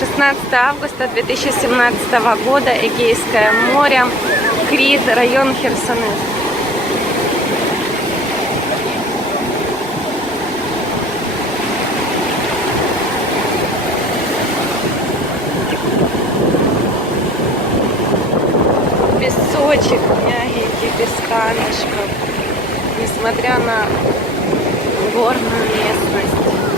16 августа 2017 года, Эгейское море, Крит, район Херсонес. Песочек мягенький, без камешков, несмотря на горную местность.